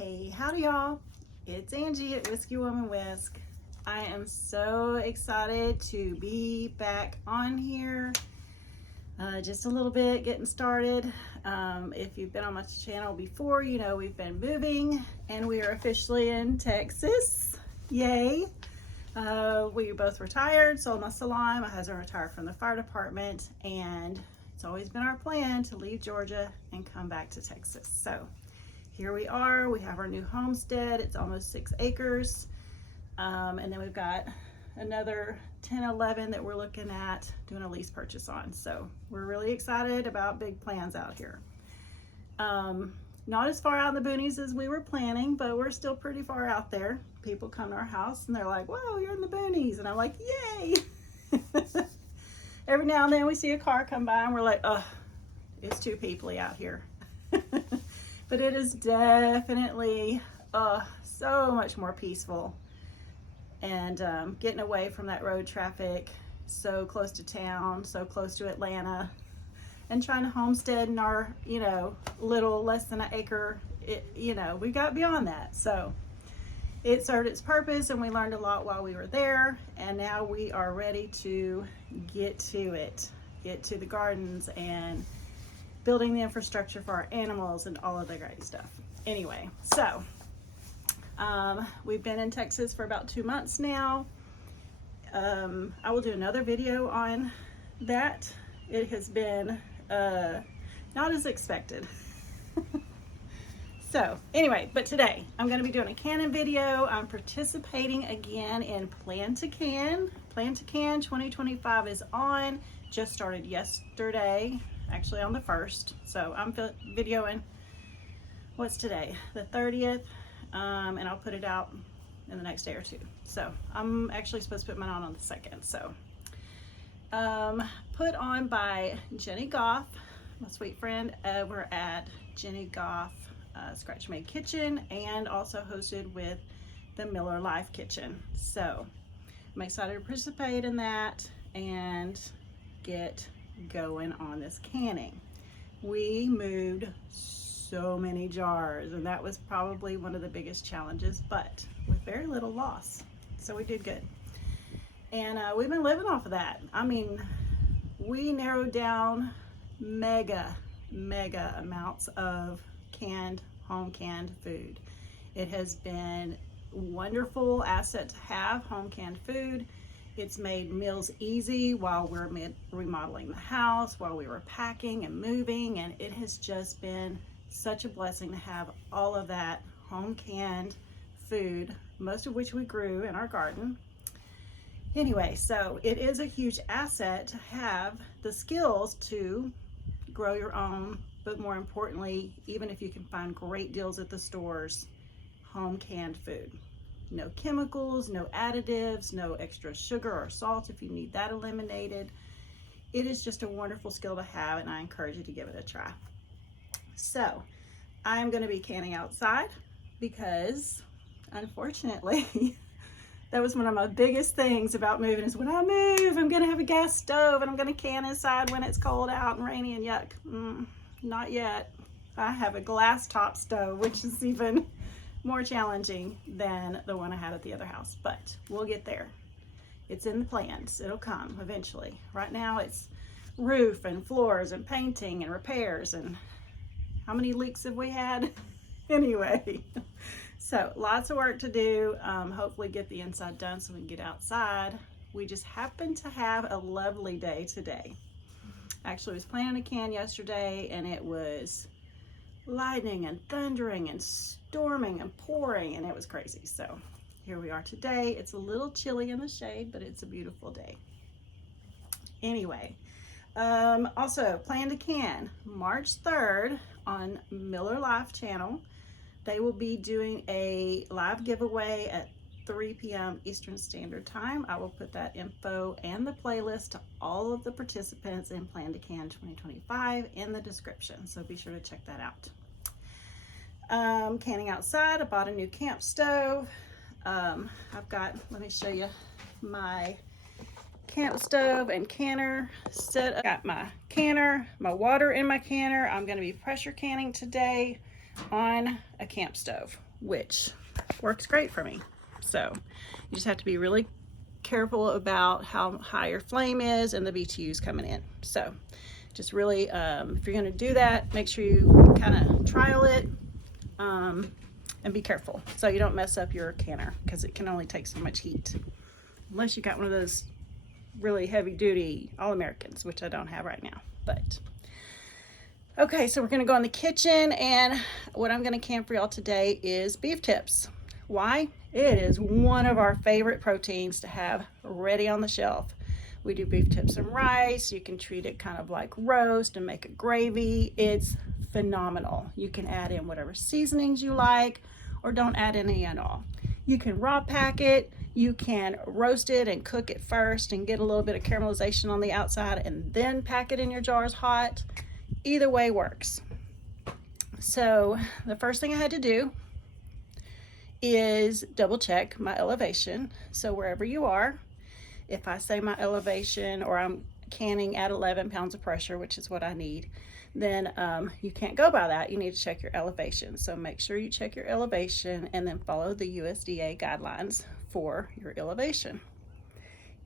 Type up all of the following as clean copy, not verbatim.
Hey, howdy y'all. It's Angie at Whiskey Woman Whisk. I am so excited to be back on here. Just a little bit getting started. If you've been on my channel before, you know we've been moving and we are officially in Texas. Yay. We both retired, sold my salon. My husband retired from the fire department, and it's always been our plan to leave Georgia and come back to Texas. So here we are. We have our new homestead. It's almost 6 acres. And then we've got another 10, 11 that we're looking at doing a lease purchase on. So we're really excited about big plans out here. Not as far out in the boonies as we were planning, but we're still pretty far out there. People come to our house and they're like, whoa, you're in the boonies. And I'm like, yay. Every now and then we see a car come by and we're like, oh, it's too peoply out here. But it is definitely so much more peaceful, and getting away from that road traffic, so close to town, so close to Atlanta, and trying to homestead in our, little less than an acre, we got beyond that. So it served its purpose and we learned a lot while we were there, and now we are ready to get to it, get to the gardens and building the infrastructure for our animals and all of the great stuff. Anyway, so we've been in Texas for about 2 months now. I will do another video on that. It has been not as expected. So anyway, but today I'm going to be doing a canning video. I'm participating again in Plan to Can. Plan to Can 2025 is on. Just started yesterday, actually on the 1st. So I'm videoing, what's today? The 30th. And I'll put it out in the next day or two. So I'm actually supposed to put mine on the 2nd. So put on by Jenny Goff, my sweet friend over at Jenny Goff Scratch Made Kitchen, and also hosted with the Miller Life Kitchen. So I'm excited to participate in that and get going on this canning. We moved so many jars, and that was probably one of the biggest challenges, but with very little loss. So we did good. And we've been living off of that. I mean, we narrowed down mega amounts of home canned food. It has been a wonderful asset to have, home canned food. It's made meals easy while we're remodeling the house, while we were packing and moving, and it has just been such a blessing to have all of that home canned food, most of which we grew in our garden. Anyway, so it is a huge asset to have the skills to grow your own, but more importantly, even if you can find great deals at the stores, home canned food. No chemicals, no additives, no extra sugar or salt if you need that eliminated. It is just a wonderful skill to have, and I encourage you to give it a try. So I'm going to be canning outside because, unfortunately, that was one of my biggest things about moving, is when I move, I'm going to have a gas stove and I'm going to can inside when it's cold out and rainy and yuck. Not yet. I have a glass top stove, which is even more challenging than the one I had at the other house, but we'll get there. It's in the plans. It'll come eventually. Right now it's roof and floors and painting and repairs, and how many leaks have we had? Anyway, so lots of work to do. Hopefully get the inside done so we can get outside. We just happened to have a lovely day today. Actually, I was planning a can yesterday, and it was lightning and thundering and storming and pouring, and it was crazy. So here we are today. It's a little chilly in the shade, but it's a beautiful day. Anyway, also Plan to Can March 3rd on Miller Life channel. They will be doing a live giveaway at 3 p.m. Eastern Standard Time. I will put that info and the playlist to all of the participants in Plan to Can 2025 in the description, so be sure to check that out. Canning outside, I bought a new camp stove. I've got, let me show you my camp stove and canner set up. Got my canner, my water in my canner. I'm going to be pressure canning today on a camp stove. which works great for me. So you just have to be really careful about how high your flame is and the BTUs coming in. So just really, if you're gonna do that, make sure you kind of trial it and be careful so you don't mess up your canner, because it can only take so much heat. Unless you got one of those really heavy duty All-Americans, which I don't have right now, but. Okay, so we're gonna go in the kitchen, and what I'm gonna can for y'all today is beef tips. Why? It is one of our favorite proteins to have ready on the shelf. We do beef tips and rice. You can treat it kind of like roast and make a gravy. It's phenomenal. You can add in whatever seasonings you like, or don't add any at all. You can raw pack it. You can roast it and cook it first and get a little bit of caramelization on the outside and then pack it in your jars hot. Either way works. So the first thing I had to do is double check my elevation. So wherever you are, if I say my elevation, or I'm canning at 11 pounds of pressure, which is what I need, then you can't go by that. You need to check your elevation. So make sure you check your elevation and then follow the USDA guidelines for your elevation.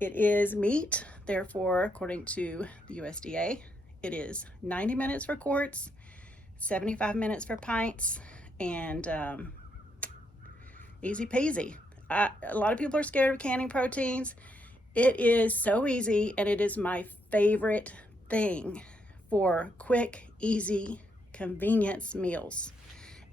It is meat, therefore, according to the USDA, it is 90 minutes for quarts, 75 minutes for pints, and easy peasy. A lot of people are scared of canning proteins. It is so easy, and it is my favorite thing for quick, easy, convenience meals.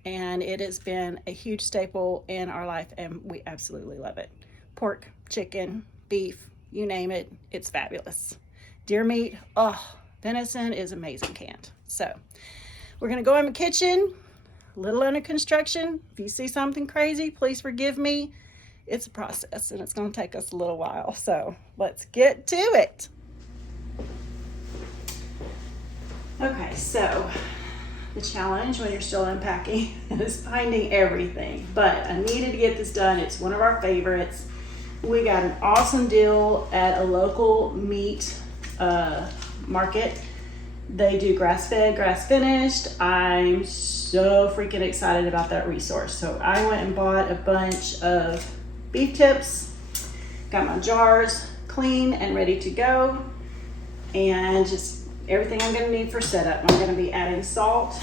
And it has been a huge staple in our life, and we absolutely love it. Pork, chicken, beef, you name it, it's fabulous. Deer meat, oh, venison is amazing canned. So we're gonna go in the kitchen, a little under construction. If you see something crazy, please forgive me. It's a process, and it's gonna take us a little while. So let's get to it. Okay, so the challenge when you're still unpacking is finding everything, but I needed to get this done. It's one of our favorites. We got an awesome deal at a local meat market. They do grass-fed, grass-finished. I'm so freaking excited about that resource. So I went and bought a bunch of beef tips, got my jars clean and ready to go, and just everything I'm gonna need for setup. I'm gonna be adding salt.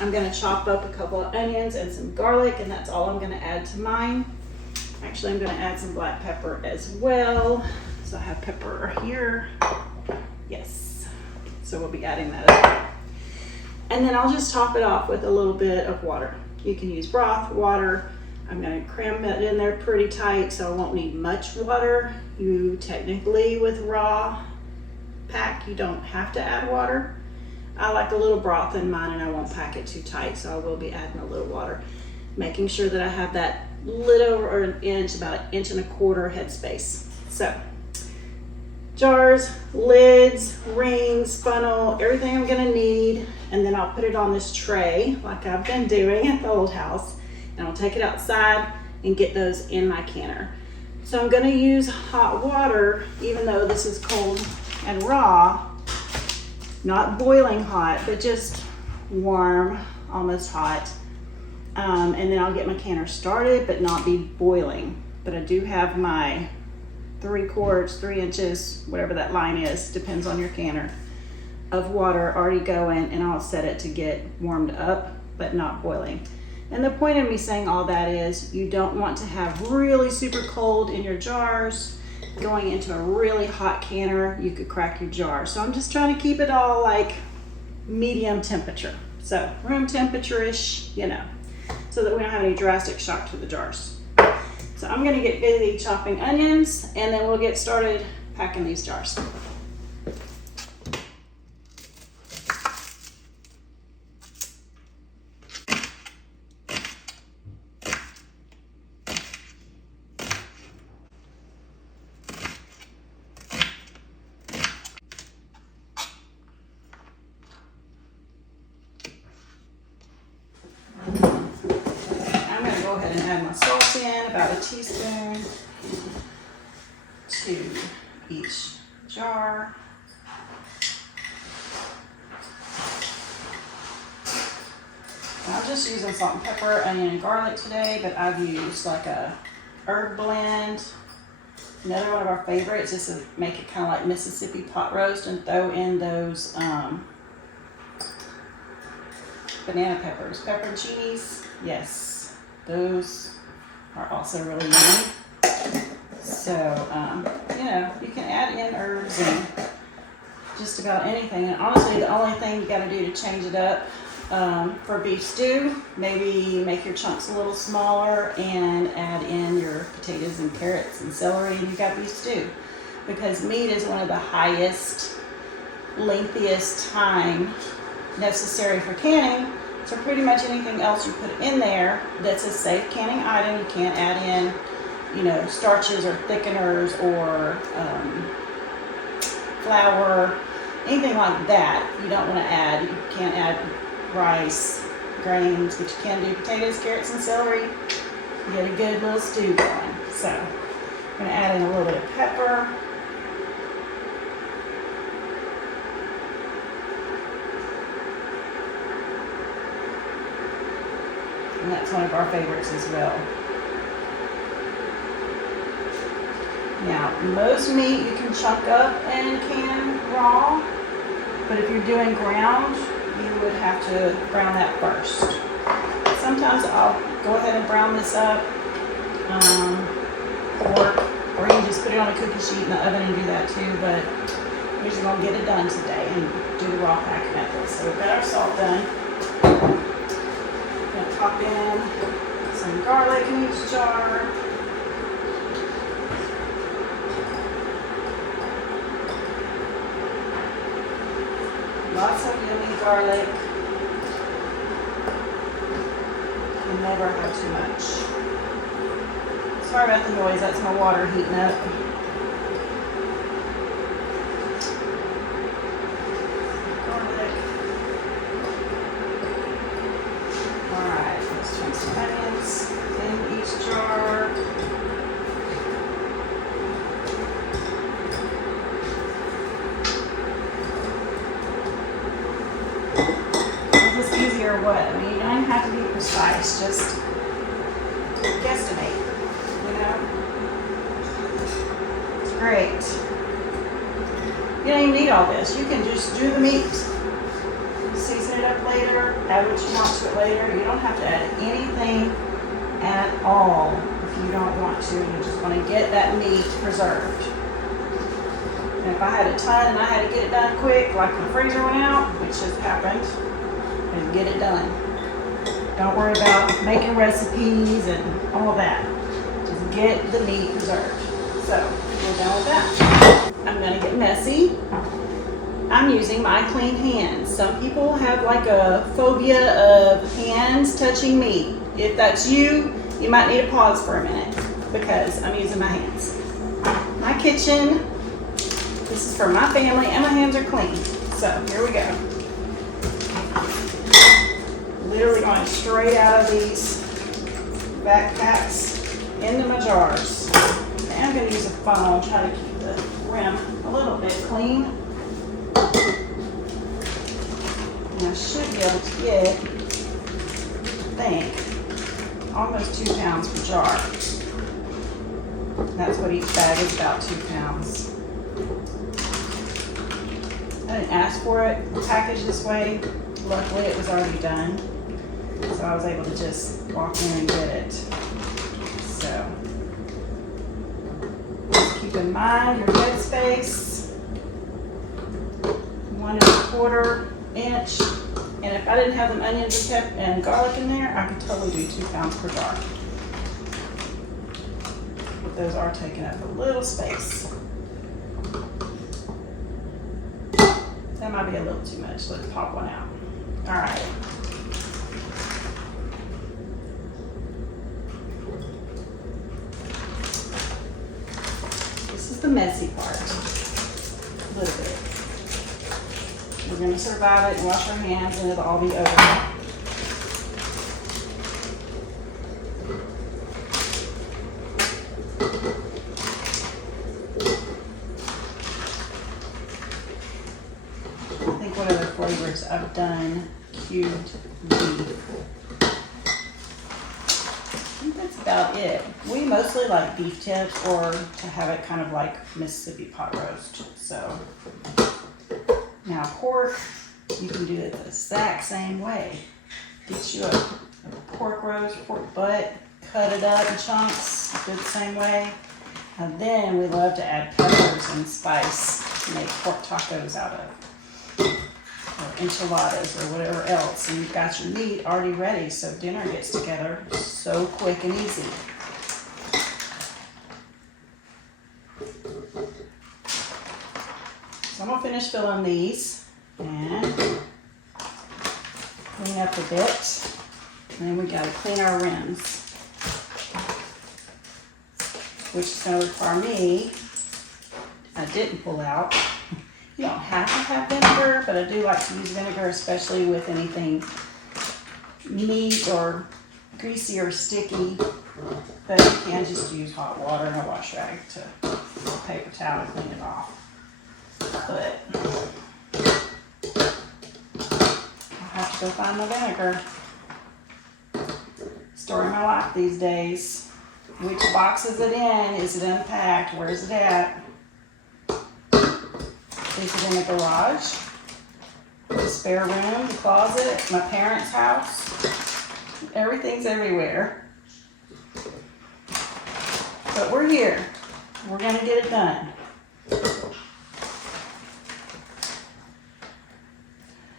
I'm gonna chop up a couple of onions and some garlic, and that's all I'm gonna add to mine. Actually, I'm gonna add some black pepper as well. So I have pepper here. Yes. So we'll be adding that as well. And then I'll just top it off with a little bit of water. You can use broth, water. I'm gonna cram it in there pretty tight, so I won't need much water. You technically, with raw pack, you don't have to add water. I like a little broth in mine, and I won't pack it too tight, so I will be adding a little water, making sure that I have that little over an inch, about 1.25 inches headspace. So jars, lids, rings, funnel, everything I'm gonna need, and then I'll put it on this tray like I've been doing at the old house, and I'll take it outside and get those in my canner. So I'm gonna use hot water, even though this is cold and raw, not boiling hot, but just warm, almost hot. And then I'll get my canner started, but not be boiling. But I do have my 3/4, 3 inches, whatever that line is, depends on your canner, of water already going, and I'll set it to get warmed up, but not boiling. And the point of me saying all that is you don't want to have really super cold in your jars. Going into a really hot canner, you could crack your jar. So I'm just trying to keep it all like medium temperature. So room temperature-ish, you know, so that we don't have any drastic shock to the jars. So I'm gonna get busy chopping onions, and then we'll get started packing these jars. Go ahead and add my salt in, about 1 teaspoon to each jar. I'm just using salt and pepper, onion, and garlic today, but I've used like a herb blend. Another one of our favorites is to make it kind of like Mississippi pot roast and throw in those banana peppers. Pepperoncinis, yes, those are also really yummy. So, you know, you can add in herbs and just about anything. And honestly, the only thing you got to do to change it up for beef stew, maybe make your chunks a little smaller and add in your potatoes and carrots and celery, and you've got beef stew. Because meat is one of the highest, lengthiest time necessary for canning. So pretty much anything else you put in there that's a safe canning item, you can't add in, you know, starches or thickeners or flour, anything like that. You don't want to add. You can't add rice, grains, but you can do potatoes, carrots, and celery. Get a good little stew going. So I'm going to add in a little bit of pepper. And that's one of our favorites as well. Now, most meat you can chunk up and can raw, but if you're doing ground, you would have to brown that first. Sometimes I'll go ahead and brown this up, or you can just put it on a cookie sheet in the oven and do that too, but we're just gonna get it done today and do the raw pack method. So we've got our salt done. Gonna pop in some garlic in each jar. Lots of yummy garlic. You never have too much. Sorry about the noise, that's my water heating up. Garlic. Alright, let's turn some onions in each jar. Or what? I mean, you don't even have to be precise, just guesstimate, you know? It's great. You don't even need all this. You can just do the meat, season it up later, add what you want to it later. You don't have to add anything at all if you don't want to. You just want to get that meat preserved. And if I had a ton and I had to get it done quick, like the freezer went out, which has happened, and get it done. Don't worry about making recipes and all that. Just get the meat preserved. So we're done with that. I'm gonna get messy. I'm using my clean hands. Some people have like a phobia of hands touching meat. If that's you, you might need to pause for a minute because I'm using my hands. My kitchen, this is for my family and my hands are clean. So here we go. Literally going straight out of these backpacks into my jars. And I'm going to use a funnel and try to keep the rim a little bit clean. And I should be able to get, I think, almost 2 pounds per jar. That's what each bag is, about 2 pounds. I didn't ask for it packaged this way. Luckily, it was already done. So I was able to just walk in and get it. So just keep in mind your head space, 1 1/4 inch. And if I didn't have them onions and garlic in there, I could totally do 2 pounds per jar. But those are taking up a little space. That might be a little too much. Let's pop one out. All right. This is the messy part. A little bit. We're going to survive it and wash our hands and it'll all be over. I've done cubed beef. I think that's about it. We mostly like beef tips or to have it kind of like Mississippi pot roast. So now pork, you can do it the exact same way. Get you a pork roast, pork butt, cut it up in chunks, do it the same way. And then we love to add peppers and spice to make pork tacos out of, or enchiladas or whatever else. And you've got your meat already ready, so dinner gets together so quick and easy. So I'm gonna finish filling these and clean up a bit. And then we gotta clean our rims, which is gonna require me, I didn't pull out. You don't have to have vinegar, but I do like to use vinegar, especially with anything meat or greasy or sticky. But you can just use hot water and a wash rag to paper towel to clean it off. But I'll have to go find my vinegar. Story of my life these days. Which box is it in? Is it unpacked? Where is it at? Is it in the garage? The spare room? The closet? My parents' house? Everything's everywhere. But we're here. We're gonna get it done.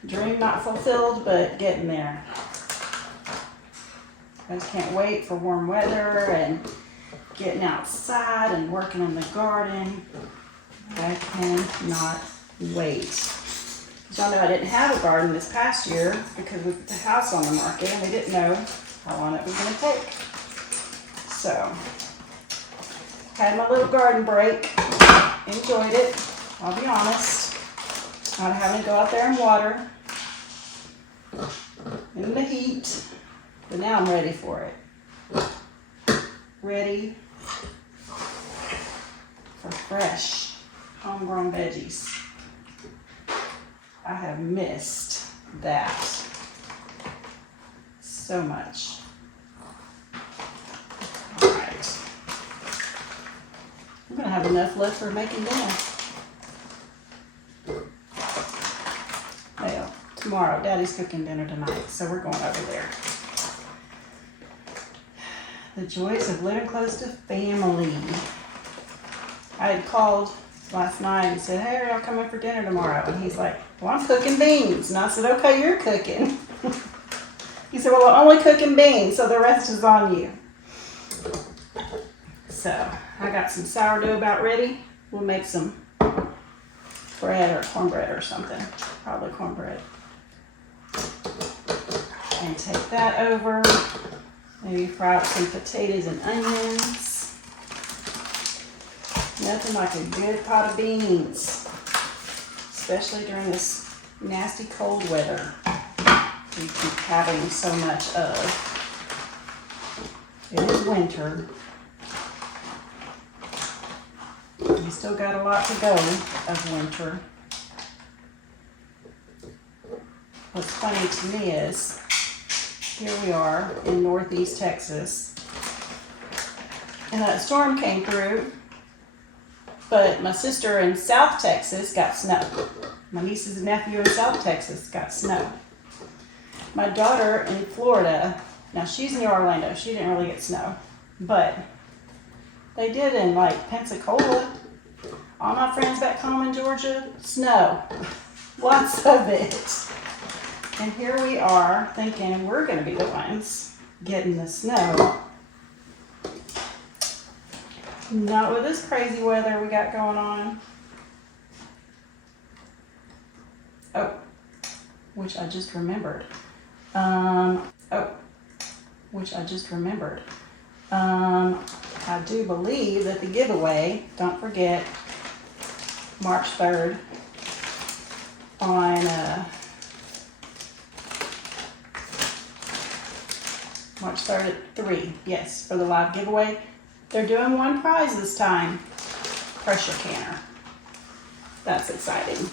Dream not fulfilled, but getting there. I just can't wait for warm weather and getting outside and working in the garden. I cannot wait. Y'all know I didn't have a garden this past year because we put the house on the market and we didn't know how long it was going to take. So, had my little garden break, enjoyed it, I'll be honest. Not having to go out there and water in the heat. But now I'm ready for it. Ready for fresh, homegrown veggies. I have missed that so much. All right. I'm gonna have enough left for making dinner. Well, tomorrow, Daddy's cooking dinner tonight, so we're going over there. The joys of living close to family. I had called last night and said, hey, are y'all coming for dinner tomorrow? And he's like, well, I'm cooking beans. And I said, okay, you're cooking. He said, well, I'm only cooking beans, so the rest is on you. So I got some sourdough about ready. We'll make some bread or cornbread or something. Probably cornbread. And take that over. Maybe fry up some potatoes and onions. Nothing like a good pot of beans, especially during this nasty cold weather we keep having so much of. It is winter. We still got a lot to go of winter. What's funny to me is, here we are in northeast Texas, and that storm came through, but my sister in South Texas got snow. My nieces and nephew in South Texas got snow. My daughter in Florida, now she's near Orlando, she didn't really get snow, but they did in like Pensacola. All my friends back home in Georgia, snow, lots of it. And here we are thinking we're going to be the ones getting the snow. Not with this crazy weather we got going on. Oh, which I just remembered. I do believe that the giveaway, don't forget, March 3rd on March 3rd at 3, yes, for the live giveaway. They're doing one prize this time, pressure canner. That's exciting.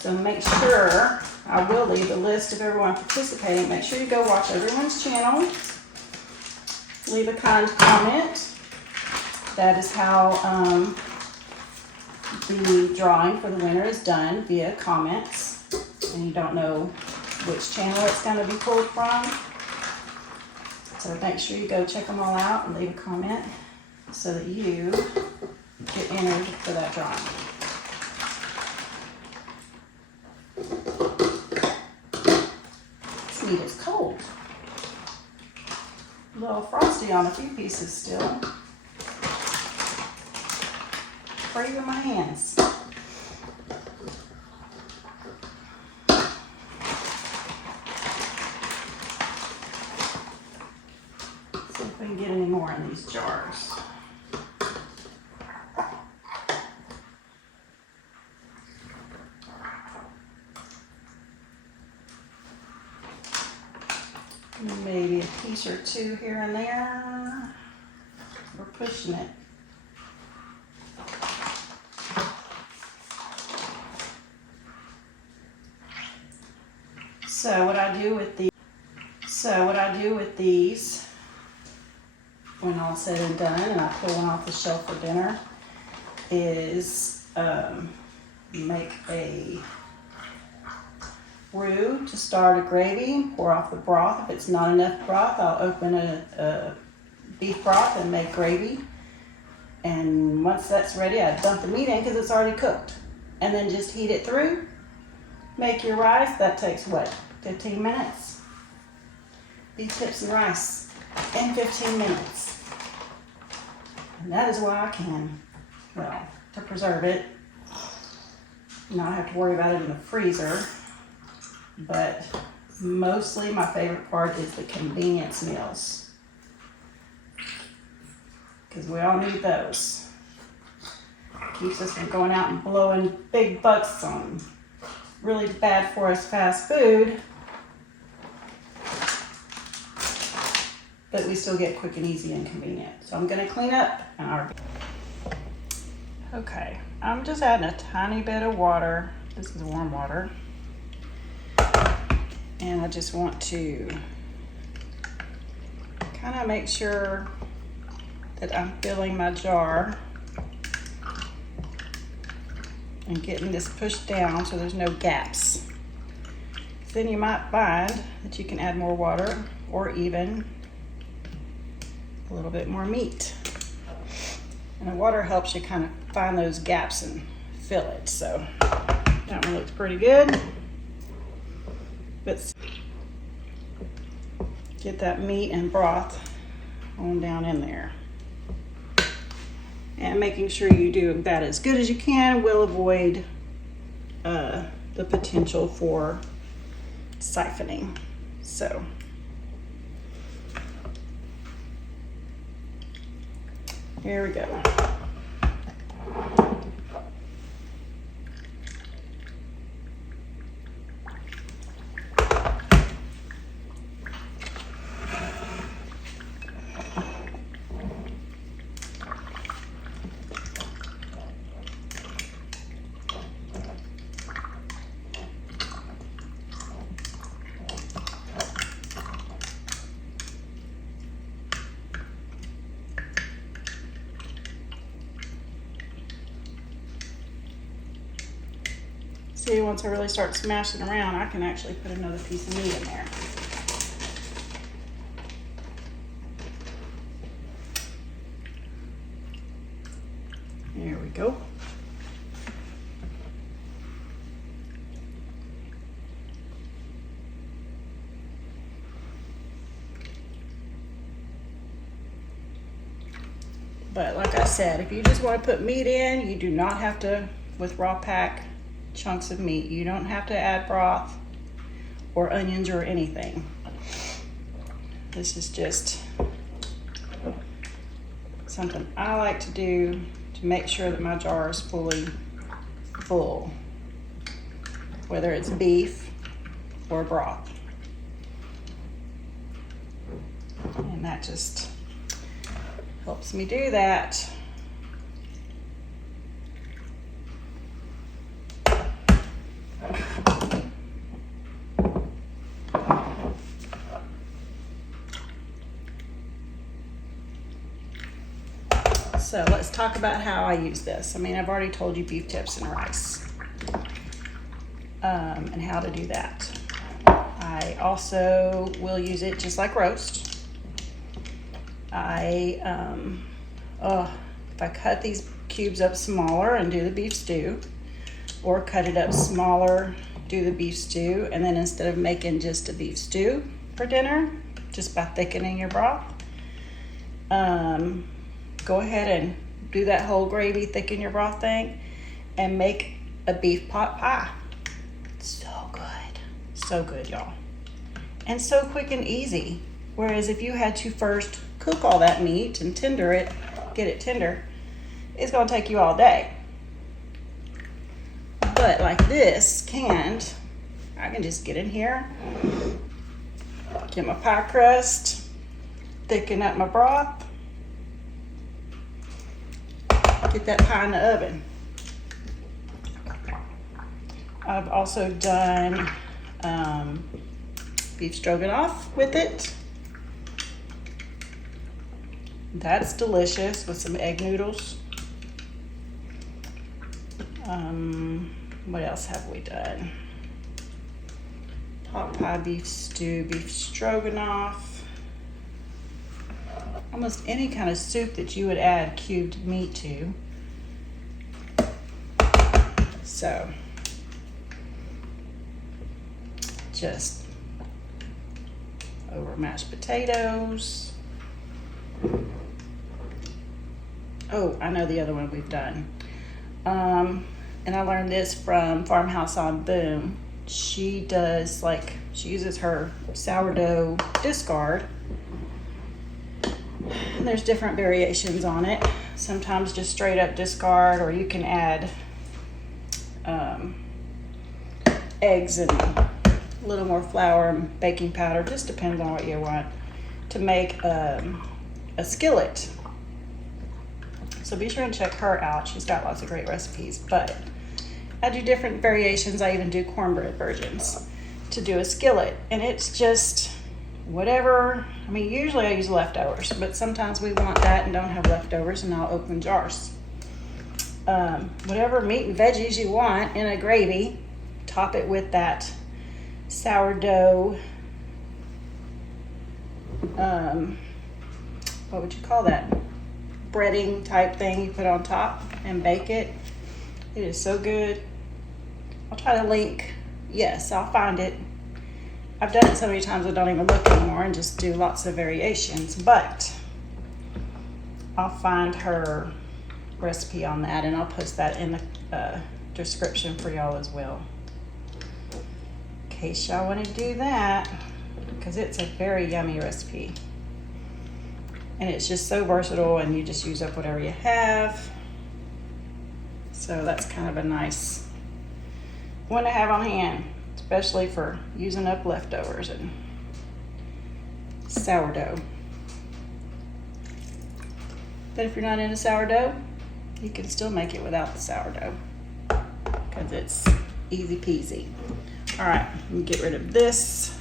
So make sure, I will leave a list of everyone participating. Make sure you go watch everyone's channel. Leave a kind comment. That is how the drawing for the winner is done, via comments. And you don't know which channel it's going to be pulled from. So make sure you go check them all out and leave a comment so that you get entered for that drawing. This meat is cold. A little frosty on a few pieces still. Afraid of my hands. See if we can get any more in these jars. Maybe a piece or two here and there. We're pushing it. So what I do with these, when all said and done, and I pull one off the shelf for dinner, is make a roux to start a gravy, pour off the broth. If it's not enough broth, I'll open a beef broth and make gravy. And once that's ready, I dump the meat in because it's already cooked. And then just heat it through. Make your rice. That takes what, 15 minutes? Beef tips and rice in 15 minutes. And that is why I can, well, to preserve it, not have to worry about it in the freezer. But mostly my favorite part is the convenience meals, because we all need those. Keeps us from going out and blowing big bucks on really bad for us fast food, but we still get quick and easy and convenient. So I'm going to clean up our. Okay, I'm just adding a tiny bit of water. This is warm water. And I just want to kind of make sure that I'm filling my jar and getting this pushed down so there's no gaps. Then you might find that you can add more water or even a little bit more meat. And the water helps you kind of find those gaps and fill it. So that one looks pretty good. But get that meat and broth on down in there. And making sure you do that as good as you can will avoid the potential for siphoning. So here we go. See, once I really start smashing around, I can actually put another piece of meat in there. There we go. But like I said, if you just want to put meat in, you do not have to, with raw pack chunks of meat, you don't have to add broth or onions or anything. This is just something I like to do to make sure that my jar is fully full, whether it's beef or broth. And that just helps me do that. talk about how I use this. I mean, I've already told you beef tips and rice, and how to do that. I also will use it just like roast. If I cut these cubes up smaller and do the beef stew, or cut it up smaller, do the beef stew, and then instead of making just a beef stew for dinner, just by thickening your broth, go ahead and do that whole gravy, thicken your broth thing, and make a beef pot pie. So good, y'all. And so quick and easy. Whereas if you had to first cook all that meat and tender it, get it tender, it's gonna take you all day. But like this, canned, I can just get in here, get my pie crust, thicken up my broth, get that pie in the oven. I've also done beef stroganoff with it. That's delicious with some egg noodles. What else have we done? Pot pie, beef stew, beef stroganoff. Almost any kind of soup that you would add cubed meat to. So, just over mashed potatoes. Oh, I know the other one we've done. And I learned this from Farmhouse on Boom. She uses her sourdough discard. And there's different variations on it. Sometimes just straight up discard, or you can add eggs and a little more flour and baking powder. Just depends on what you want to make a skillet. So be sure and check her out. She's got lots of great recipes, but I do different variations. I even do cornbread versions to do a skillet, and it's just whatever. I mean, usually I use leftovers, but sometimes we want that and don't have leftovers, and I'll open jars. Whatever meat and veggies you want in a gravy, top it with that sourdough, what would you call that? Breading type thing you put on top and bake it. It is so good. I'll try to link. Yes, I'll find it. I've done it so many times I don't even look anymore and just do lots of variations, but I'll find her recipe on that, and I'll post that in the description for y'all as well, in case y'all want to do that, because it's a very yummy recipe. And it's just so versatile, and you just use up whatever you have. So that's kind of a nice one to have on hand, especially for using up leftovers and sourdough. But if you're not into sourdough, you can still make it without the sourdough, because it's easy peasy. All right, let me get rid of this.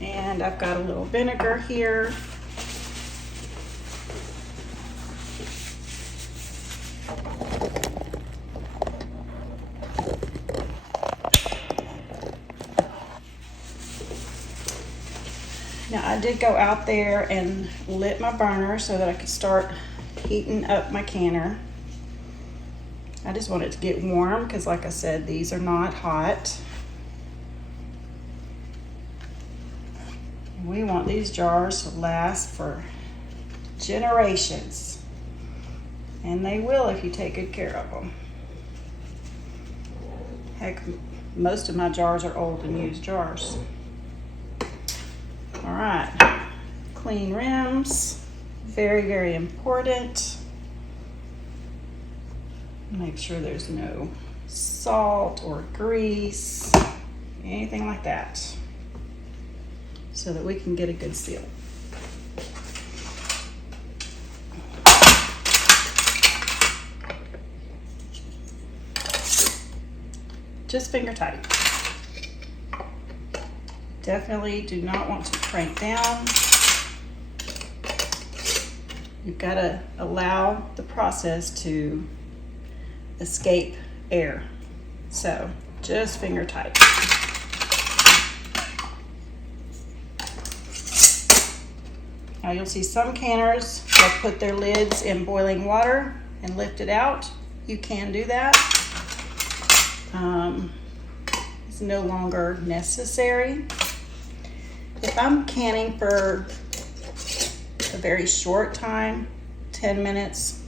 And I've got a little vinegar here. Now I did go out there and lit my burner so that I could start heating up my canner. I just want it to get warm because, like I said, these are not hot. We want these jars to last for generations, and they will if you take good care of them. Heck, most of my jars are old and used jars. All right, clean rims, very, very important. Make sure there's no salt or grease, anything like that, so that we can get a good seal. Just finger tight. Definitely do not want to crank down. You've got to allow the process to escape air. So just finger tight. Now you'll see some canners will put their lids in boiling water and lift it out. You can do that. It's no longer necessary. If I'm canning for a very short time, 10 minutes,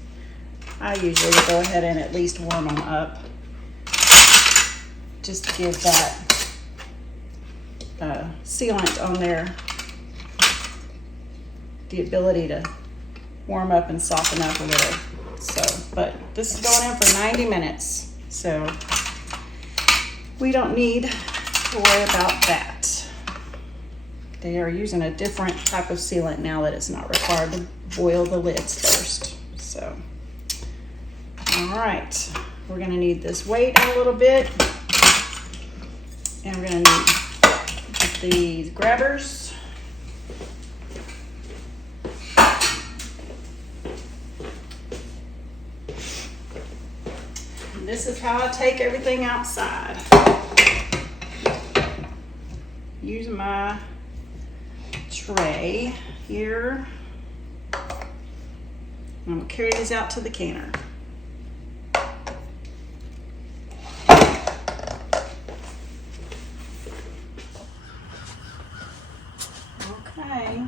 I usually go ahead and at least warm them up just to give that sealant on there the ability to warm up and soften up a little. So, but this is going in for 90 minutes, so we don't need to worry about that. They are using a different type of sealant now that it's not required to boil the lids first. So, all right, we're gonna need this weight a little bit, and we're gonna need these grabbers. And this is how I take everything outside. Use my tray here. I'm gonna carry these out to the canner. Okay.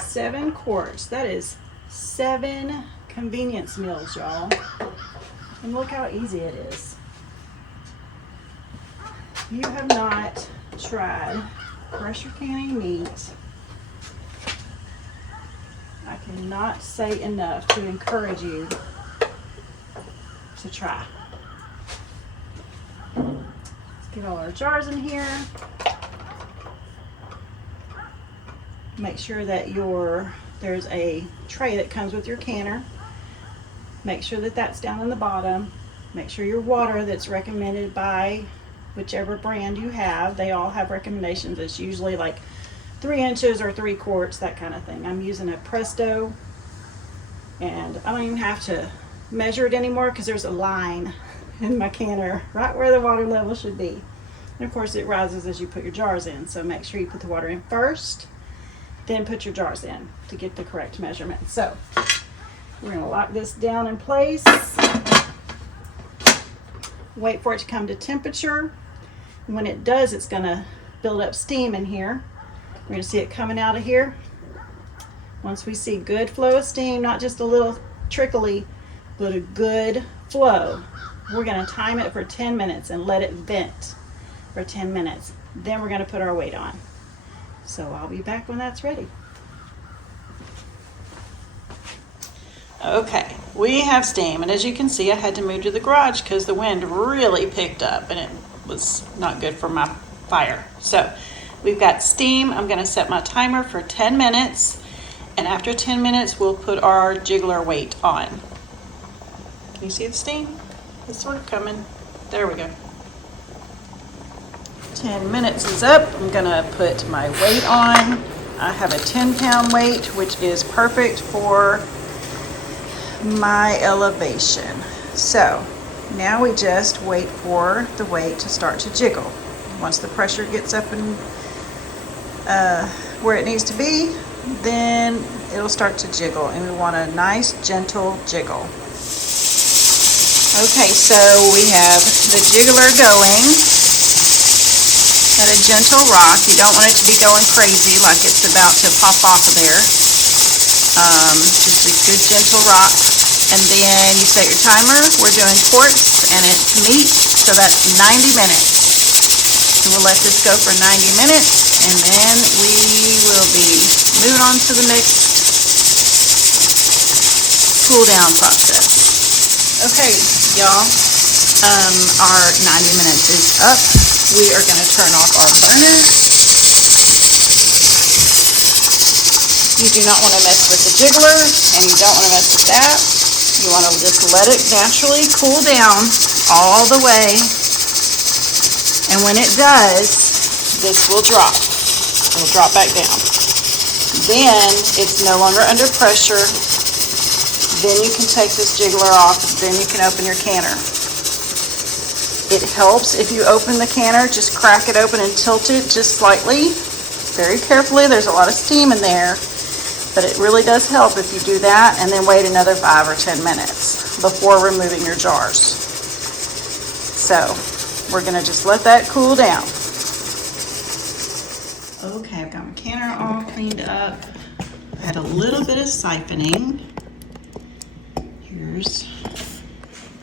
7 quarts. That is 7 convenience meals, y'all. And look how easy it is. If you have not tried pressure canning meat, I cannot say enough to encourage you to try. Let's get all our jars in here. Make sure that there's a tray that comes with your canner. Make sure that that's down in the bottom. Make sure your water that's recommended by whichever brand you have, they all have recommendations. It's usually like 3 inches or 3 quarts, that kind of thing. I'm using a Presto, and I don't even have to measure it anymore because there's a line in my canner right where the water level should be. And of course it rises as you put your jars in, so make sure you put the water in first, then put your jars in to get the correct measurement. So we're going to lock this down in place, wait for it to come to temperature. And when it does, it's going to build up steam in here. We're going to see it coming out of here. Once we see good flow of steam, not just a little trickly, but a good flow, we're going to time it for 10 minutes and let it vent for 10 minutes. Then we're going to put our weight on. So I'll be back when that's ready. Okay, we have steam, and as you can see, I had to move to the garage because the wind really picked up and it was not good for my fire. So we've got steam. I'm going to set my timer for 10 minutes, and after 10 minutes we'll put our jiggler weight on. Can you see the steam? It's sort of coming. There we go. 10 minutes is up. I'm going to put my weight on. I have a 10-pound weight, which is perfect for my elevation. So now we just wait for the weight to start to jiggle. Once the pressure gets up and where it needs to be, then it'll start to jiggle, and we want a nice gentle jiggle. Okay, so we have the jiggler going at a gentle rock. You don't want it to be going crazy like it's about to pop off of there. Just a good gentle rock. And then you set your timer. We're doing quarts and it's meat, so that's 90 minutes. So we'll let this go for 90 minutes, and then we will be moving on to the next cool down process. Okay, y'all, our 90 minutes is up. We are going to turn off our burners. You do not want to mess with the jiggler, and you don't want to mess with that. You want to just let it naturally cool down all the way, And when it does, this will drop. It'll drop back down. Then it's no longer under pressure. Then you can take this jiggler off. Then you can open your canner. It helps if you open the canner, just crack it open and tilt it just slightly, very carefully. There's a lot of steam in there, but it really does help if you do that, and then wait another 5 or 10 minutes before removing your jars. So we're gonna just let that cool down. Okay, I've got my canner all cleaned up. I had a little bit of siphoning. Here's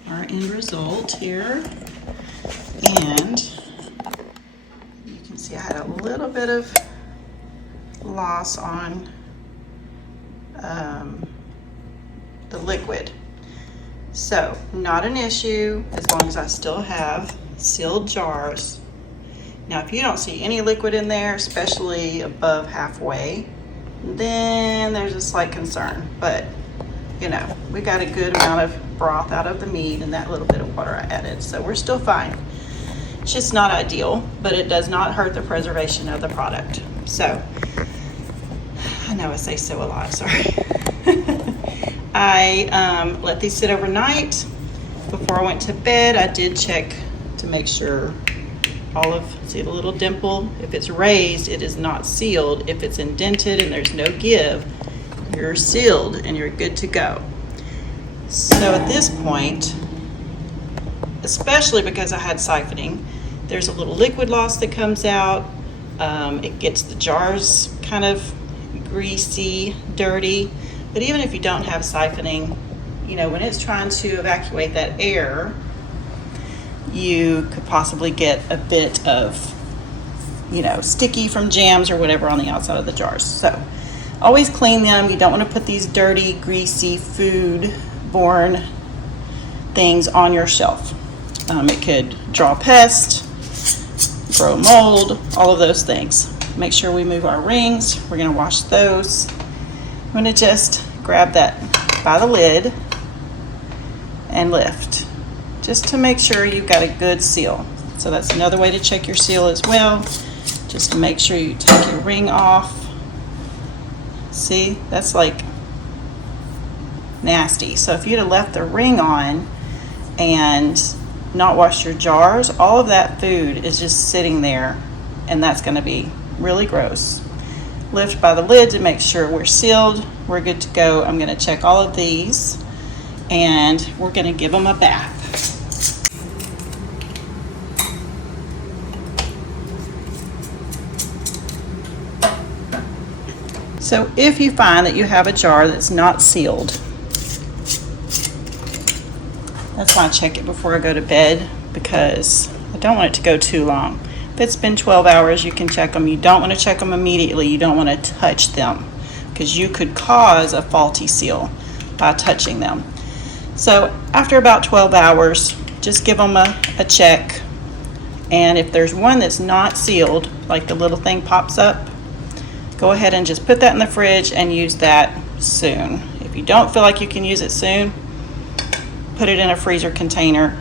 our end result here. And you can see I had a little bit of loss on the liquid. So not an issue as long as I still have sealed jars. Now if you don't see any liquid in there, especially above halfway, then there's a slight concern. But you know, we got a good amount of broth out of the meat and that little bit of water I added, so we're still fine. It's just not ideal, but it does not hurt the preservation of the product. So, I know I say so a lot, sorry. I let these sit overnight. Before I went to bed, I did check to make sure see the little dimple? If it's raised, it is not sealed. If it's indented and there's no give, you're sealed and you're good to go. So at this point, especially because I had siphoning, there's a little liquid loss that comes out. It gets the jars kind of greasy, dirty. But even if you don't have siphoning, you know, when it's trying to evacuate that air, you could possibly get a bit of, you know, sticky from jams or whatever on the outside of the jars. So always clean them. You don't want to put these dirty, greasy, food-borne things on your shelf. It could draw pests, grow mold, all of those things. Make sure we move our rings. We're going to wash those. I'm going to just grab that by the lid and lift, just to make sure you've got a good seal. So that's another way to check your seal as well, just to make sure you take your ring off. See, that's like nasty. So if you'd have left the ring on and not washed your jars, all of that food is just sitting there, and that's going to be really gross. Lift by the lid to make sure we're sealed. We're good to go. I'm going to check all of these, and we're going to give them a bath. So if you find that you have a jar that's not sealed, that's why I check it before I go to bed, because I don't want it to go too long. If it's been 12 hours, you can check them. You don't want to check them immediately. You don't want to touch them, because you could cause a faulty seal by touching them. So after about 12 hours, just give them a check. And if there's one that's not sealed, like the little thing pops up, go ahead and just put that in the fridge and use that soon. If you don't feel like you can use it soon, put it in a freezer container,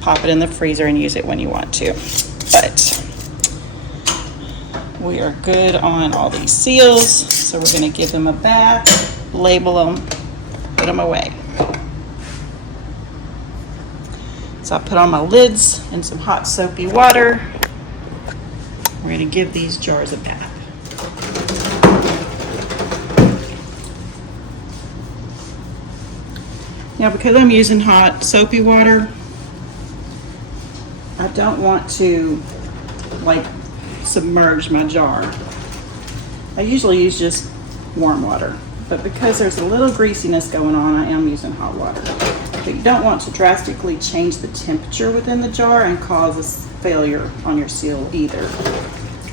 pop it in the freezer and use it when you want to. But we are good on all these seals, so we're going to give them a bath, label them, put them away. So I put on my lids in some hot soapy water. We're going to give these jars a bath. Now, because I'm using hot soapy water, I don't want to like submerge my jar. I usually use just warm water, but because there's a little greasiness going on, I am using hot water. But you don't want to drastically change the temperature within the jar and cause a failure on your seal either.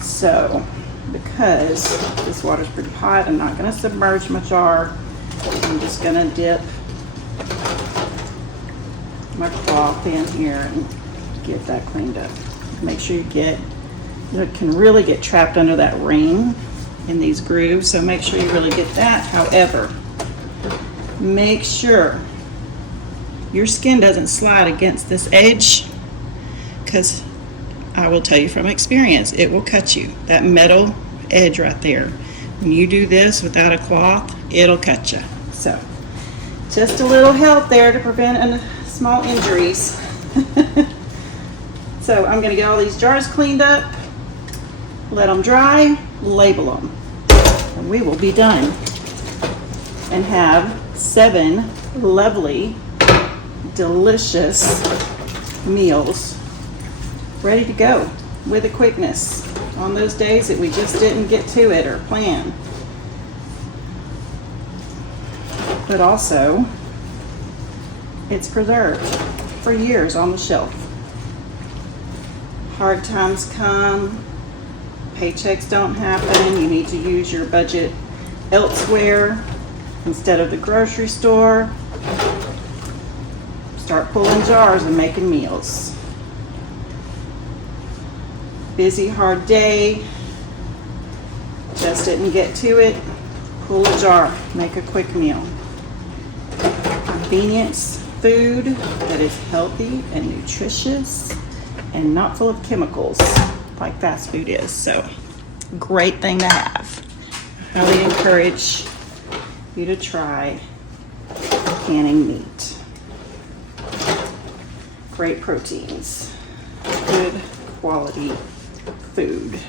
So, because this water's pretty hot, I'm not going to submerge my jar. I'm just going to dip my cloth in here and get that cleaned up. Make sure it can really get trapped under that ring in these grooves, so make sure you really get that. However, make sure your skin doesn't slide against this edge, because I will tell you from experience, it will cut you. That metal edge right there. When you do this without a cloth, it'll cut you. So, just a little help there to prevent small injuries. So I'm going to get all these jars cleaned up, let them dry, label them, and we will be done. And have 7 lovely, delicious meals ready to go with a quickness on those days that we just didn't get to it or plan. But also, it's preserved for years on the shelf. Hard times come, paychecks don't happen, you need to use your budget elsewhere instead of the grocery store. Start pulling jars and making meals. Busy, hard day, just didn't get to it, pull a jar, make a quick meal. Convenience food that is healthy and nutritious and not full of chemicals like fast food is. So, great thing to have. I highly encourage you to try canning meat. Great proteins, good quality food.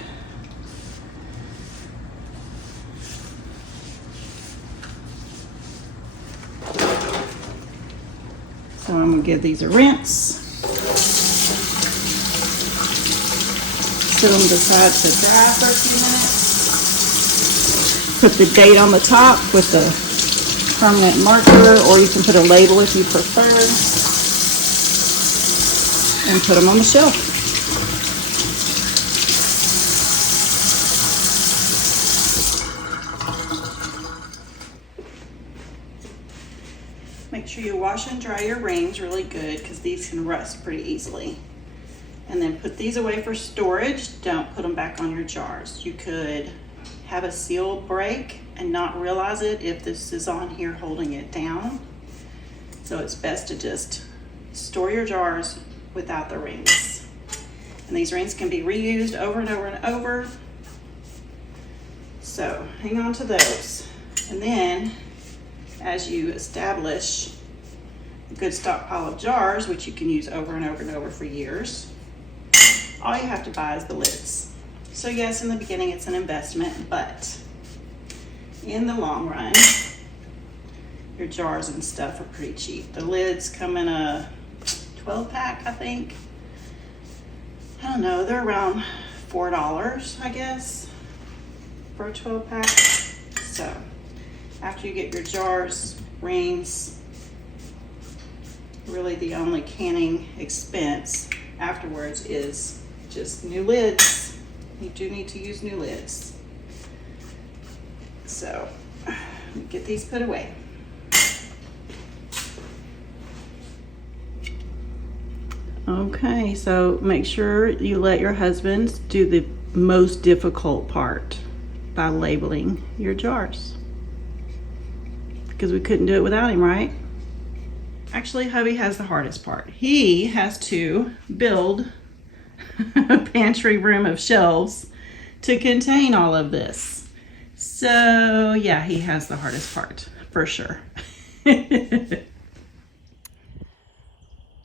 So I'm going to give these a rinse. Sit them beside to dry for a few minutes. Put the date on the top with the permanent marker, or you can put a label if you prefer. And put them on the shelf. Make sure you wash and dry your rings really good because these can rust pretty easily. And then put these away for storage. Don't put them back on your jars. You could have a seal break and not realize it if this is on here holding it down. So it's best to just store your jars without the rings. And these rings can be reused over and over and over. So hang on to those. And then as you establish a good stockpile of jars, which you can use over and over and over for years, all you have to buy is the lids. So yes, in the beginning it's an investment, but in the long run, your jars and stuff are pretty cheap. The lids come in a 12 pack, I think. I don't know, they're around $4, I guess, for a 12 pack. So after you get your jars, rings, really the only canning expense afterwards is just new lids. You do need to use new lids. So get these put away. Okay, so make sure you let your husbands do the most difficult part by labeling your jars. Because we couldn't do it without him, right? Actually, hubby has the hardest part. He has to build a pantry room of shelves to contain all of this. So yeah, he has the hardest part for sure.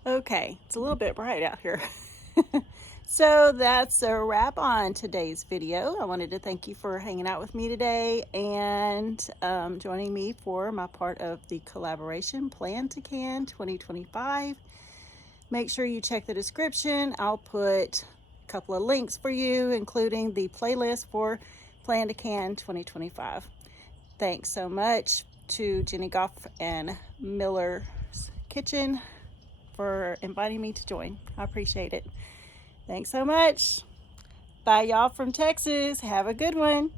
Okay, it's a little bit bright out here. So that's a wrap on today's video. I wanted to thank you for hanging out with me today and joining me for my part of the collaboration Plan to Can 2025. Make sure you check the description. I'll put a couple of links for you, including the playlist for Plan to Can 2025. Thanks so much to Jenny Goff and Miller's Kitchen for inviting me to join. I appreciate it. Thanks so much. Bye, y'all from Texas. Have a good one.